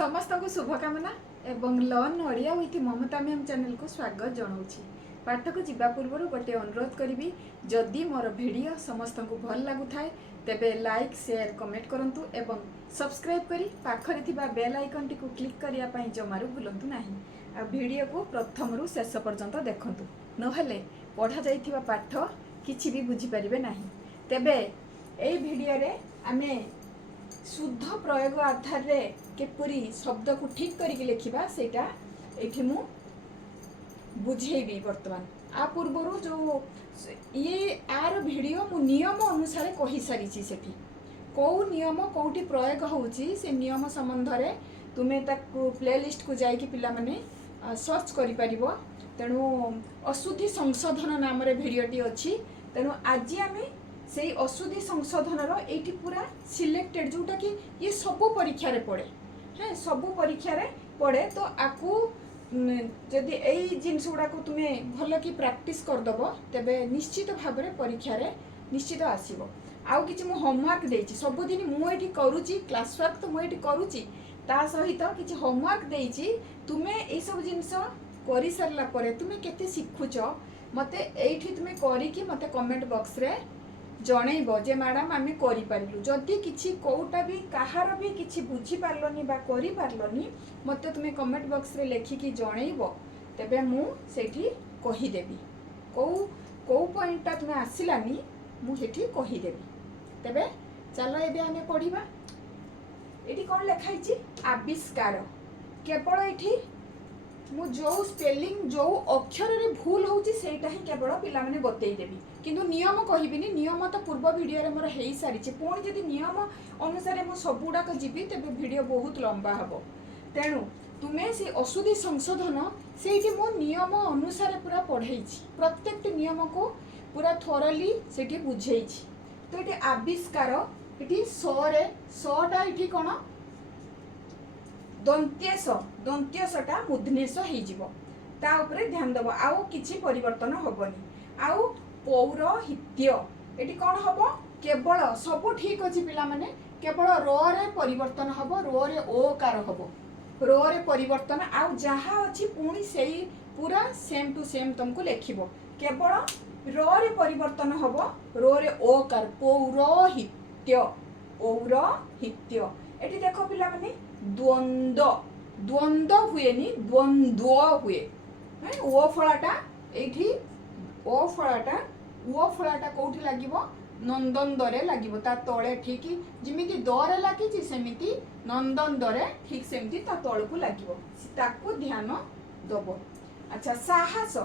समस्त को शुभकामना एवं learn Odia with Mamata ma'am channel को स्वागत जनाऊँगी। पाठ को जीवा पूर्व गोटे अनुरोध करी जदि मोर वीडियो समस्त को भल लगुए तेबे लाइक शेयर कमेंट करंतु एवं सब्सक्राइब करी पाखरे थिबा बेल आइकन टी को क्लिक करिया पई जमारू भूलंतु नाही। आ वीडियो को प्रथम रु शेष पर्यंत देखंतु नहले पढ़ा जाइथिबा पाठ किछि भी बुझी परिबे नाही। तेबे एई वीडियो रे आमे शुद्ध प्रयोग आधार रे केपरी शब्द को ठीक करिक लिखिबा सेटा एठी मु बुझेबी। वर्तमान आ पूर्वरु जो ये आर वीडियो मु नियम अनुसार कहि सारी छी। सेठी को नियम कोठी प्रयोग होउची से नियम संबंध रे तुमे ताकू प्लेलिस्ट को जाई कि पिला माने सर्च करि परिबो। तेणु अशुद्धि संशोधन नाम रे वीडियोटी अछि। तेणु आज आमे से अशुद्धि संशोधन एठी पूरा सिलेक्टेड जोटा कि ये सबु परीक्षा रे पड़े है सबु परीक्षा रे पड़े। तो आकू जदि एई जिनस गुडा को तुमे भल कि प्रैक्टिस कर दबो तेबे निश्चित भाव रे परीक्षा रे निश्चित आसीबो। आउ किछि मु होमवर्क देछि सब दिन मु एठी करूछि क्लास वर्क तो मु एठी करूछि ता सहित किछि होमवर्क देछि। तुमे एई सब जिनस करि सरला परे तुमे केते सिखुछ मते एठी तुमे करी कि मते कमेंट बॉक्स रे जनइब जे मैडम आम करूँ। जदि किसी कौटा भी कहार भी किसी बुझी पार्लनी बा करि पार्लनी मते तुम्हें कमेंट बॉक्स रे लेखिकी जनइब तेबे मु सेठी कहिदेबी कौ पॉइंटटा तुम्हें आसिलानी मु सेठी कहिदेबी। तेबे चलो एबे आमे पढ़िबा। एठी कोन लेखाई छी आविष्कार केवल एठी मु जो स्पेलिंग जो अक्षर रे भूल होउची सेटा ही केवल पिला माने बतई देबी किंतु नियम कहिबिनी। नियम तो पूर्व वीडियो रे मोर हेई सारी छी पुणी जदि नियम अनुसार मु सबुडा को जीबी तेबे वीडियो बहुत लंबा हबो। तेणु तुमे से अशुद्धि संशोधन सेठी मु नियम अनुसार पूरा पढ़ाई छी प्रत्येक नियम को पूरा थोरली सेठी बुझाई छी। तो एठी आविष्कार एठी सटा एठी कोन दंत्यसटा मूर्धन्यस हो ता उपरे ध्यान दब आउ किछि परिवर्तन हबनी। आउ पौरोहित्य एटी कौन हम केवल सब ठीक अच्छी पिला माने केवल र रे परिवर्तन हम रो रे ओकार हम रो रे परिवर्तन आउ जहाँ अच्छी पुणी से पूरा सेम टू सेम तुमको लिखिबो केवल र रे परिवर्तन हम रो रे ओकार पौरोहित्य पौरोहित्य। एटी देखो पिला माने द्वंद्व द्वंद्व हुए नी द्वंद्व हुए ओ फलाटा एठी ओ फलाटा कोठी लागिबो नंदन दरे लागिबो ता तळे ठीक जिमिति दरे लागिछि सेमिति नंदन दरे ठीक सेमिति ता तळकु लागिबो ताकू ध्यान दबो। अच्छा साहस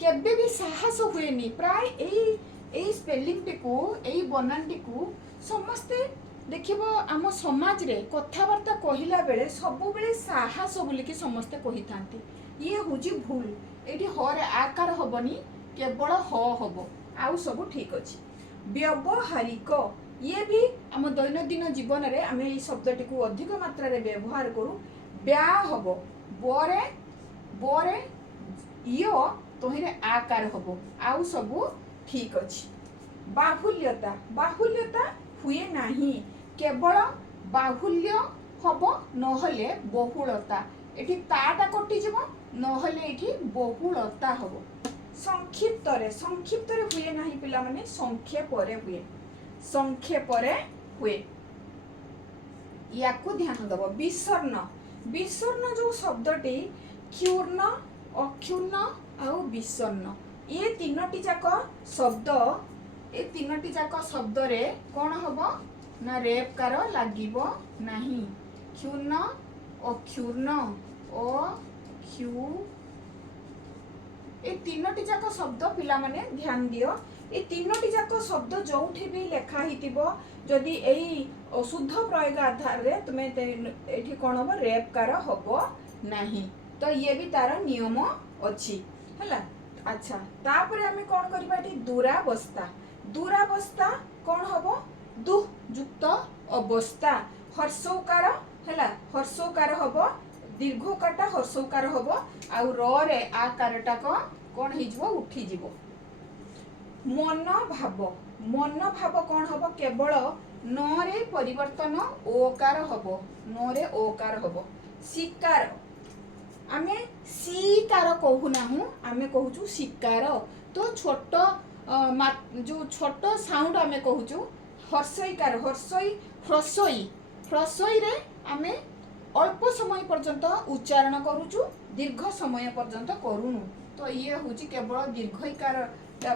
केबे भी साहस हुए नी प्राय एई स्पेलिंग टिकू एई बनान टिकू समस्ते देखिबो आम समाज रे कथावार्ता कहिला बेले सबु बेले साहस बोली कि समस्ते कहि थांती ये हुजी भूल। एठी ह रे आकार हबनी केवल ह हबो आउ सब ठीक अछि। व्यवहारिक ये भी आम दैनंदिन जीवन रे आमे एई शब्दटी को अधिक मात्रा रे व्यवहार करू। ब्या हबो बरे बरे यो तोहिरे आकार हबो आउ सब ठीक अछि। बाहुल्यता बाहुल्यता हुए नाही केवल बाहुल्य हबो नहले बहुलता एठी ताटा कटि जबो नहले एठी बहुलता हबो। संक्षिप्त रे हुए नाही पिला माने संक्षेप रे हुए संक्षेप रे हुए याकू ध्यान दबो। विसर्ण विसर्ण जो शब्दटी क्षुर्ण अक्षुर्ण आउ विसर्ण ये तीनोटी जाक शब्द रे कोन हबो ना रेपकार लागिबो नाही। क्षुर्ण अक्षुर्ण अक्षु ए तीनोटी जाक शब्द पिला माने ध्यान दियो ए तीनोटी जाक शब्द जोठी भी लेखा हितिबो जदि एई अशुद्ध प्रयोग आधार रे तुमे एठी कोन हबो रेपकार हबो नाही। तो ये भी तार नियम अछि हला। अच्छा तापरे हमें कोन करबा एठी दुरावस्था दुरावस्था कोन हबो दु युक्त अवस्था हर्षोकार हला हर्षोकार हबो दीर्घकाटा हर्षोकार हबो आउ र रे आकारटा कोन हे जबो उठी जबो। मन भाव कोन हबो केवल न रे परिवर्तन ओकार हबो, न रे ओकार हबो। शिकार आमे सीकार कहू नाहू, आमे कहूचु शिकार। तो छोट जो छोट साउंड आमे कहूचु हर्षईकार, हर्षई ह्रस्वई, ह्रस्वई रे आमे अल्प समय पर्यंत उच्चारण करूचु, दीर्घ समय पर्यंत करूनु। तो ये होची केवल दीर्घईकार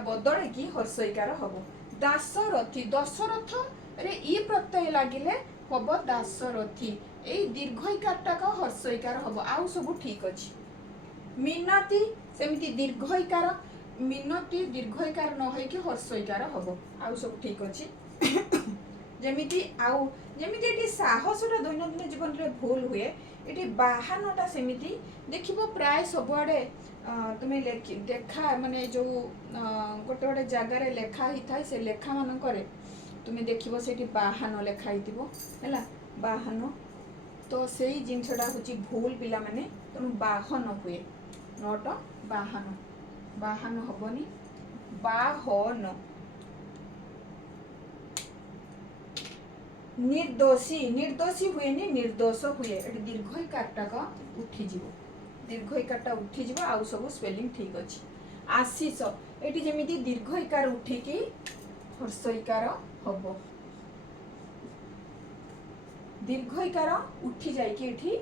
बदले कि हर्षईकार हबो। दासरथी, दशरथ रे ई प्रत्यय लागिले हबो दासरथी। एई दीर्घईकारटा का हर्षईकार हबो, आउ सब ठीक अछि। मिनती सेमिति दीर्घईकार, मिनती दीर्घईकार न होई कि हर्षईकार हबो, आउ सब ठीक अछि। जेमिति आउ जेमिति एटी साहसटा दैनन्दिन जीवन रे भूल हुए, एटी बाहनटा सेमिति देखिबो प्राय सबआडे तुमे देखा माने जो गोटे गोटे जगार लेखा ही थाए, से लेखा मान करे तुमे देखिबो सेठी बाहन लेखा हिथिबो हैला, बाहन। तो सेही जिनसटा होची भूल पिला माने, तेणु बाहन हुए नोट बाहन, बाहन हबनी बाहन। निर्दोषी, निर्दोषी हुए नि निर्दोष हुए, एटी दीर्घईकारटा का उठी जिवो, दीर्घईकारटा उठी जिवो, आउ सब स्पेलिंग ठीक अछि। आशीष एटी जेमिति दीर्घईकार उठी कि हर्षईकार हबो, दीर्घईकार उठी जाई कि एठी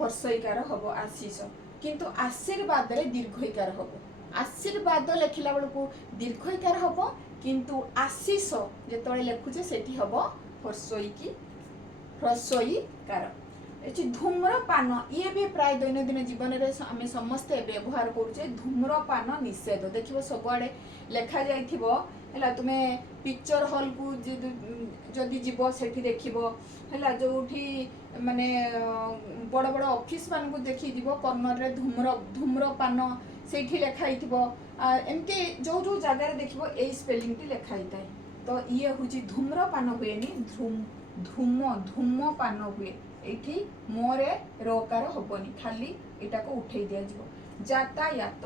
हर्षईकार हबो आशीष। किंतु आशीर्वाद रे दीर्घईकार हबो, आशीर्वाद लेखिला बेलकु दीर्घईकार हबो, किंतु आशीष जेतळे लेखुचे सेठी हबो हर्षई कि ह्रस्वईकार। एची धूम्रपान, ये भी प्राय दैनन्दिन जीवन रे आमे समस्ते व्यवहार करूचे। धूम्रपान निषेध देखिबो सबआडे लेखा जाइथिबो हैला, तुमे पिक्चर हॉल को जदि जीवो सेठी देखिबो हैला, जोठी माने बड़ बड़ ऑफिस मान को देखि दिबो कॉर्नर रे धूम्रपान सेठी लेखा हिथिबो। एमती जो जो जगह देखिबो एई स्पेलिंग टी लेखा हिताय। तो ये हुची धूम्रपान हुएनि, धूम धूमपान हुए, एठी मोरे रोकार हबनी, खाली एटा को उठेई दिया जिवो। यातायात,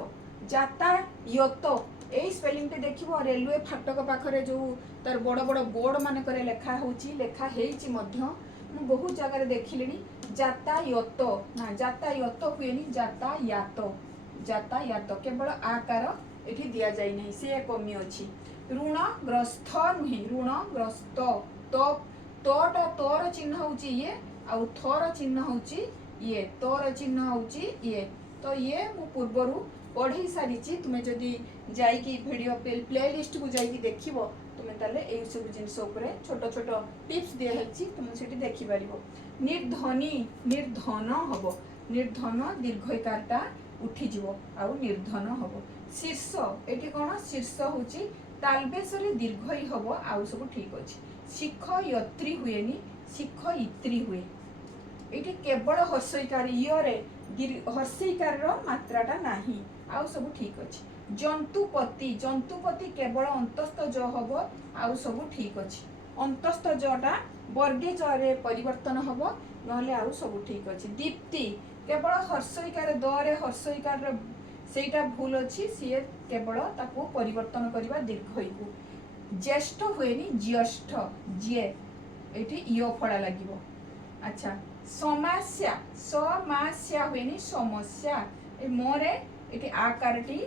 यातायात एई स्पेलिंग टी देखिबो रेलवे फाटक पाखरे जो तार बड़ बड़ बोर्ड मान करे लेखा होची, लेखा हेइची मध्य मु बहुत जगह देखिलेनी। यातायात ना यातायात हुएनि यातायात, यातायात केवल आकार एठी दिया जाई नहीं, से कमी अछि। ऋणग्रस्त नुहे, ऋणग्रस्त, तो तोटा तोर चिन्ह होची ये, आउ थोर चिन्ह होची ये, तोर चिन्ह होची ये। तो ये मु पूर्वरु पढ़ी सारिची, तुमे जदि जाई की वीडियो प्ले लिस्ट को जाई की देखिबो, तुमे ताले एई सब जिंस ऊपर छोट छोट टिप्स दिया हेची, तुमे सेठी देखि पारिबो। निर्धनी, निर्धन हबो, निर्धन दीर्घईकारटा उठी जिवो, आउ निर्धन हबो। शीर्ष एटी कोन, शीर्ष होची तालबेसरे दीर्घई हबो, आउ सब ठीक अछि। शिक्षयित्री हुएनि, शिक्षयित्री हुए, एटी केवल हर्षईकार इयरे हर्षईकार रो मात्राटा नाही, आउ सब ठीक अछि। जंतुपति, जंतुपति केवल अंतस्थ ज हबो, आउ सब ठीक अछि। अंतस्थ जटा वर्गे ज रे परिवर्तन हबो, नहले आउ सब ठीक अछि। दीप्ति केवल हर्षईकार द रे हर्षईकार रो सेटा भूल अछि, सिए केवल ताको परिवर्तन करिबा दीर्घई को। ज्येष्ठ हुएनि ज्येष्ठ, जे एठी इयो फड़ा लागिबो। अच्छा, समस्या, समस्या हुएनि समस्या, ए मोरे एठी आकारटी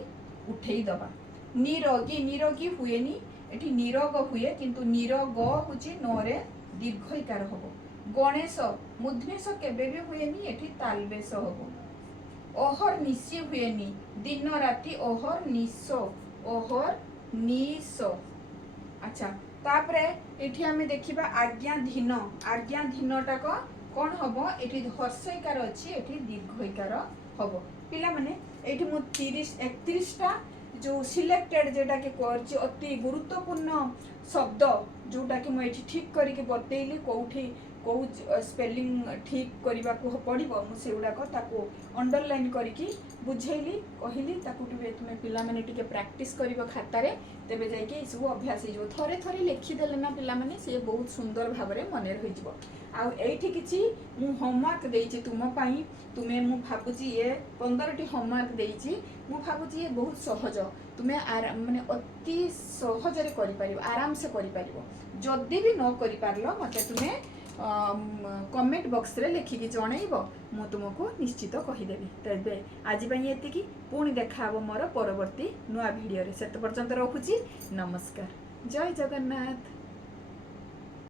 उठेई दबा। निरोगी, निरोगी हुएनि एठी निरोग हुए, किंतु निरोग होची नरे दीर्घईकार हबो। गणेश, मुद्नेश केबे भी हुएनि, एठी तालबेस हबो। ओहर निशी हुएनि, दिन राति ओहर निश, ओहर निश। अच्छा, तापरे एठी हमें देखिबा आज्ञाधीन, आज्ञाधीनटा को कोन हबो, एठी हर्षईकार अछि, एठी दीर्घईकार हबो। पिला माने एठी मु 30 31 टा जो सिलेक्टेड जेटा के करछि अति गुरुत्वपूर्ण शब्द, जोटा कि मु एठी ठीक करी के बतेइली, कोठी कौ स्पेलिंग ठीक करने को पड़ो मुझे ताको अंडरलाइन करके बुझेली कहली तुम्हें पिला माने टिके प्रैक्टिस कर खातार तेरे जाइए सब अभ्यास हो थे थे लिखिदेले ना पिलाने सी बहुत सुंदर भाव में मन रही आईठी कि होमवर्क देती तुम्हें तुम्हें मु भावुची ये 15टी होमवर्क देती मु भावुची ये बहुत सहज तुम्हें माने अति सहजरे कर आराम से कर जदि भी न कर पारल मत तुम्हें कमेंट बॉक्स रे लिखिकी जनइब मु तुमको निश्चित कहीदेवी। तेरे आज ये पुणी देखा मोर परवर्ती नुआ भिडियो से पर्यंत रखुची। नमस्कार, जय जगन्नाथ।